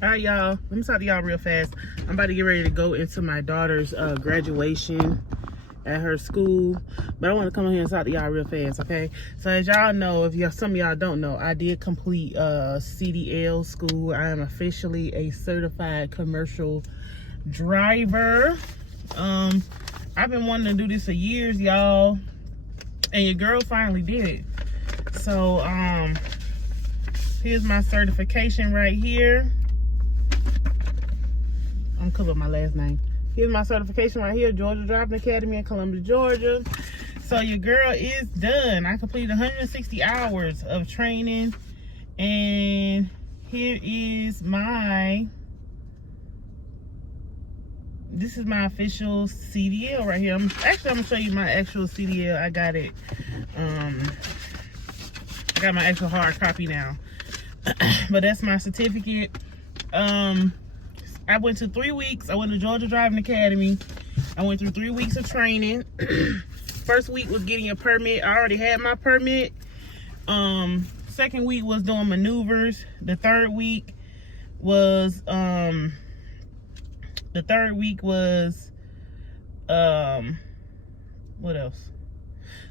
All right, y'all. Let me talk to y'all real fast. I'm about to get ready to go into my daughter's graduation at her school, but I want to come in here and talk to y'all real fast, okay? So as y'all know, if some of y'all don't know, I did complete CDL school. I am officially a certified commercial driver. I've been wanting to do this for years, y'all, and your girl finally did it. So here's my certification right here. I'm covered my last name. Here's my certification right here, Georgia Driving Academy in Columbia, Georgia. So your girl is done. I completed 160 hours of training, and here is this is my official CDL right here. I'm gonna show you my actual CDL. I got it. I got my actual hard copy now. But that's my certificate. I went to 3 weeks. I went to Georgia Driving Academy. I went through 3 weeks of training. First week was getting a permit. I already had my permit. Second week was doing maneuvers. The third week was what else?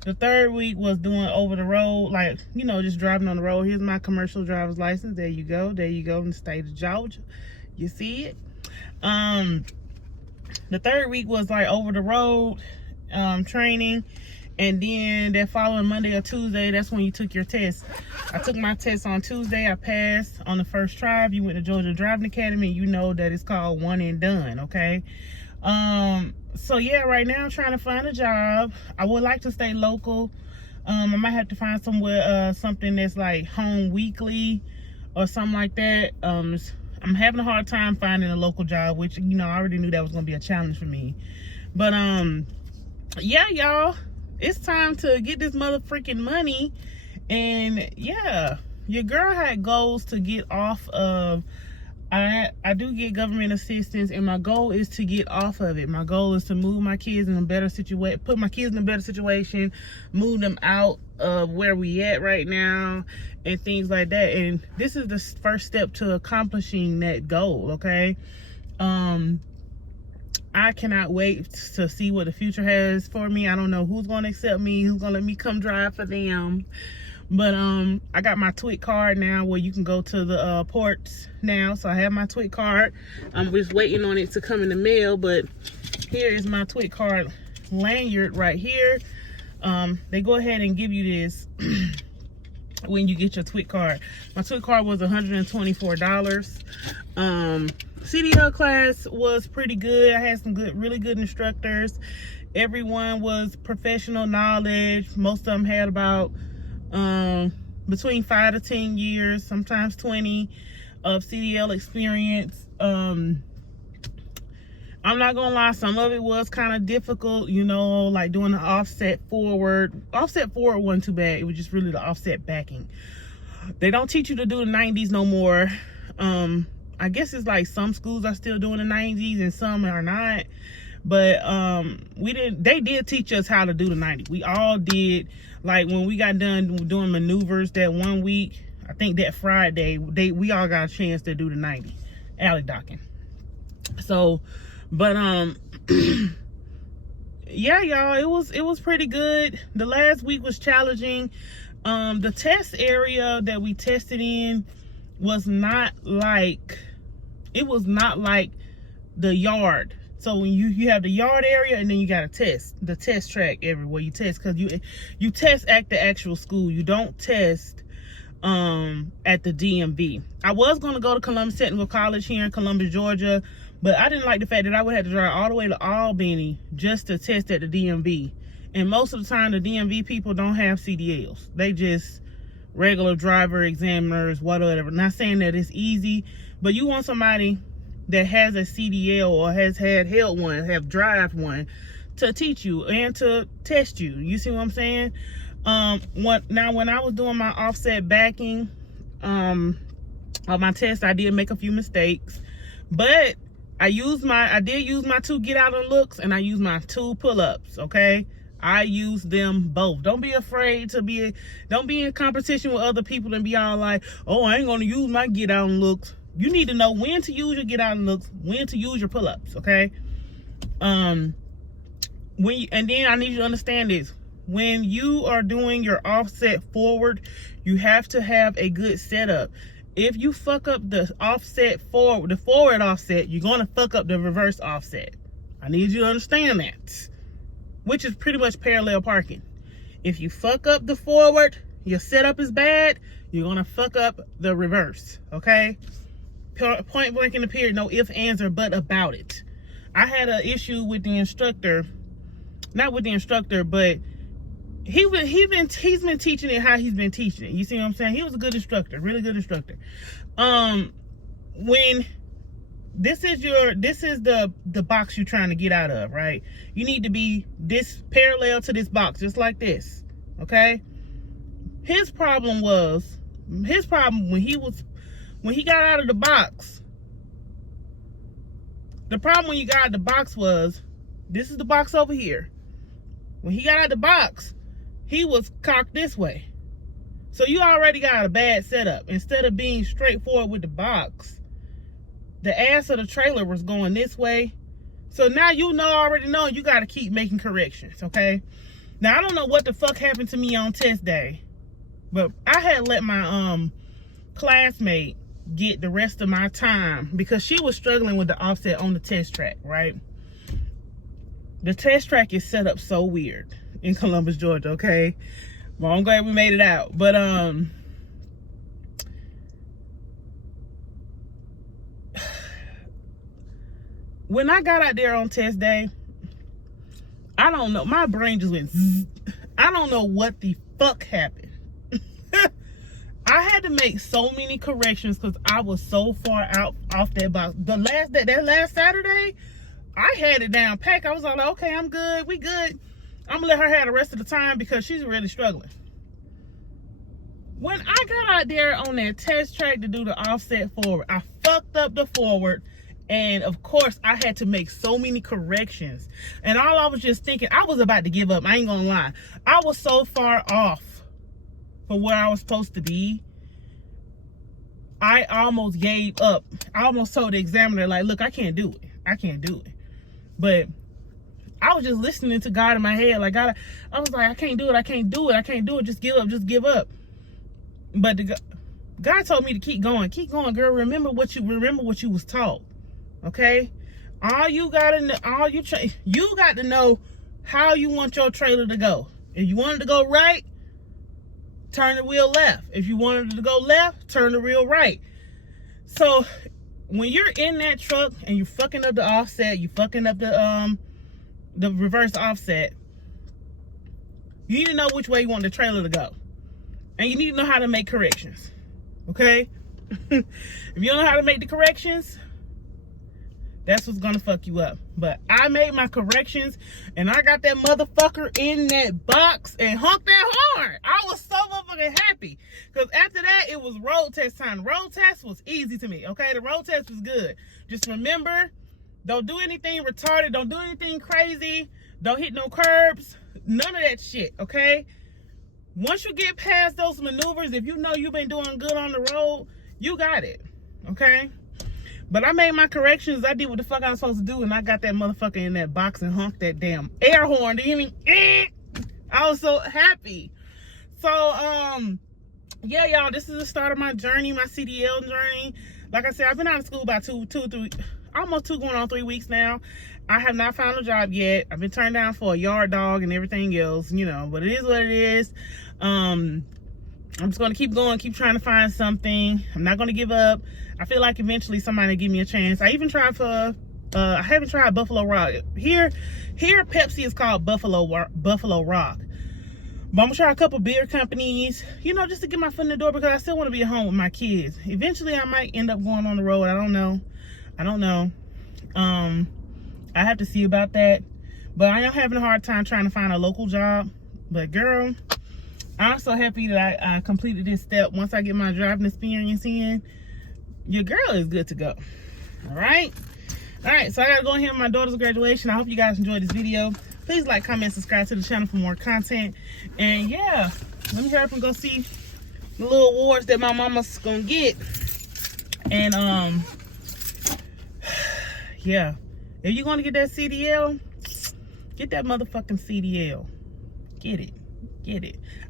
The third week was doing over the road, like, you know, just driving on the road. Here's my commercial driver's license. There you go. There you go, in the state of Georgia. You see it? The third week was like over the road training, and then that following Monday or Tuesday, that's when you took your test. I took my test on Tuesday. I passed on the first try. If you went to Georgia Driving Academy, you know that it's called one and done, okay? So yeah, right now I'm trying to find a job. I would like to stay local. I might have to find somewhere something that's like home weekly or something like that. I'm having a hard time finding a local job, which, you know, I already knew that was gonna be a challenge for me. But yeah, y'all, it's time to get this mother freaking money. And yeah, your girl had goals to get off of. I do get government assistance, and my goal is to get off of it. My goal is to move my kids in a better situation, put my kids in a better situation, move them out of where we at right now, and things like that. And this is the first step to accomplishing that goal, okay? I cannot wait to see what the future has for me. I don't know who's gonna accept me, who's gonna let me come drive for them. But I got my TWIC card now, where you can go to the ports now. So I have my TWIC card. I'm just waiting on it to come in the mail, but here is my TWIC card lanyard right here. They go ahead and give you this when you get your TWIC card. My TWIC card was $124. CDL class was pretty good. I had some really good instructors. Everyone was professional knowledge. Most of them had about between 5 to 10 years, sometimes 20 of CDL experience. I'm not gonna lie, some of it was kind of difficult, you know, like doing the offset forward. Offset forward wasn't too bad. It was just really the offset backing. They don't teach you to do the 90s no more. I guess it's like some schools are still doing the 90s and some are not. But they did teach us how to do the 90. We all did. Like when we got done doing maneuvers that 1 week, I think that Friday, we all got a chance to do the 90, alley docking. So, but yeah, y'all, it was pretty good. The last week was challenging. The test area that we tested in was not like the yard. So when you have the yard area, and then you got the test track everywhere you test, because you test at the actual school. You don't test at the DMV. I was going to go to Columbus Technical College here in Columbus, Georgia, but I didn't like the fact that I would have to drive all the way to Albany just to test at the DMV. And most of the time, the DMV people don't have CDLs. They just regular driver examiners, whatever. Not saying that it's easy, but you want somebody that has a CDL or has held one, have drive one, to teach you and to test you. You see what I'm saying? Now when I was doing my offset backing on my test, I did make a few mistakes, but I did use my 2 get out and looks, and I used my 2 pull-ups, okay? I use them both. Don't be afraid to don't be in competition with other people and be all like, oh, I ain't gonna use my get out and looks. You need to know when to use your get out and looks, when to use your pull-ups, okay? And then I need you to understand this. When you are doing your offset forward, you have to have a good setup. If you fuck up the offset forward, the forward offset, you're gonna fuck up the reverse offset. I need you to understand that, which is pretty much parallel parking. If you fuck up the forward, your setup is bad, you're gonna fuck up the reverse, okay? Point blank in the period, no ifs, ands, or but about it. I had an issue with the instructor, not with the instructor, but he's been teaching it how he's been teaching it. You see what I'm saying? He was a good instructor, really good instructor. When this is the box you're trying to get out of, right? You need to be this parallel to this box, just like this, okay? His problem when he got out of the box. The problem when you got out of the box was, this is the box over here. When he got out of the box, he was cocked this way. So you already got a bad setup. Instead of being straightforward with the box, the ass of the trailer was going this way. So now already know you got to keep making corrections, okay? Now, I don't know what the fuck happened to me on test day, but I had let my classmate get the rest of my time because she was struggling with the offset on the test track, right? The test track is set up so weird in Columbus, Georgia, okay? Well, I'm glad we made it out. But when I got out there on test day, I don't know, my brain just went zzz. I don't know what the fuck happened. I had to make so many corrections because I was so far out off that box. That last Saturday, I had it down pack. I was all like, okay, I'm good, we good. I'm gonna let her have the rest of the time because she's really struggling. When I got out there on that test track to do the offset forward, I fucked up the forward, and of course I had to make so many corrections. And all I was just thinking, I was about to give up. I ain't gonna lie. I was so far off for where I was supposed to be. I almost gave up. I almost told the examiner, like, look, I can't do it. I can't do it. But I was just listening to God in my head. Like, God, I was like, I can't do it. I can't do it. I can't do it. Just give up. Just give up. But God told me to keep going. Keep going, girl. Remember what you was taught. Okay? You got to know how you want your trailer to go. If you want it to go right, turn the wheel left. If you wanted it to go left, turn the wheel right. So when you're in that truck and you're fucking up the offset, you fucking up the reverse offset, you need to know which way you want the trailer to go. And you need to know how to make corrections. Okay? If you don't know how to make the corrections, that's what's gonna fuck you up. But I made my corrections and I got that motherfucker in that box and honked that horn. I was so motherfucking happy. Because after that, it was road test time. Road test was easy to me, okay? The road test was good. Just remember, don't do anything retarded. Don't do anything crazy. Don't hit no curbs. None of that shit, okay? Once you get past those maneuvers, if you know you've been doing good on the road, you got it, okay? But I made my corrections. I did what the fuck I was supposed to do, and I got that motherfucker in that box and honked that damn air horn. Do you hear me? I was so happy. So, yeah, y'all, this is the start of my journey, my CDL journey. Like I said, I've been out of school about almost 2 going on 3 weeks now. I have not found a job yet. I've been turned down for a yard dog and everything else, you know, but it is what it is. I'm just going to keep going, keep trying to find something. I'm not going to give up. I feel like eventually somebody will give me a chance. I even tried for, I haven't tried Buffalo Rock. Here Pepsi is called Buffalo Rock. But I'm going to try a couple beer companies, you know, just to get my foot in the door because I still want to be at home with my kids. Eventually I might end up going on the road. I don't know. I have to see about that. But I am having a hard time trying to find a local job. But girl, I'm so happy that I completed this step. Once I get my driving experience in, your girl is good to go. All right, so I gotta go ahead with my daughter's graduation. I hope you guys enjoyed this video. Please like, comment, subscribe to the channel for more content. And yeah, let me hurry up and go see the little awards that my mama's gonna get And yeah, if you're gonna get that CDL, get that motherfucking CDL. Get it.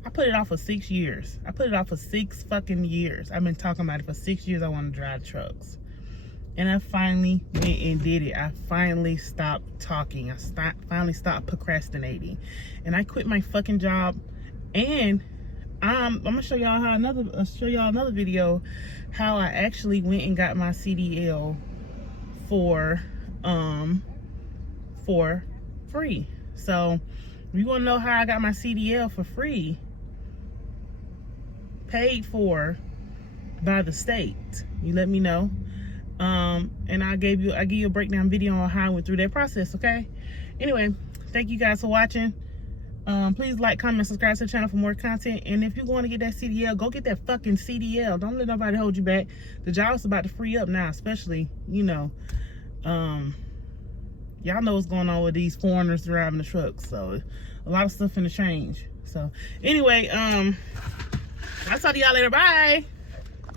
I put it off for 6 years. I put it off for 6 fucking years. I've been talking about it for 6 years. I want to drive trucks. And I finally went and did it. I finally stopped talking. I finally stopped procrastinating. And I quit my fucking job. And I'm gonna show y'all another video how I actually went and got my CDL for free. So if you want to know how I got my CDL for free, paid for by the state, you let me know. And I give you a breakdown video on how I went through that process. Okay. Anyway, thank you guys for watching. Please like, comment, subscribe to the channel for more content. And if you want to get that CDL, go get that fucking CDL. Don't let nobody hold you back. The job's about to free up now, especially, you know, y'all know what's going on with these foreigners driving the trucks. So a lot of stuff finna change. So anyway, I'll talk to y'all later. Bye.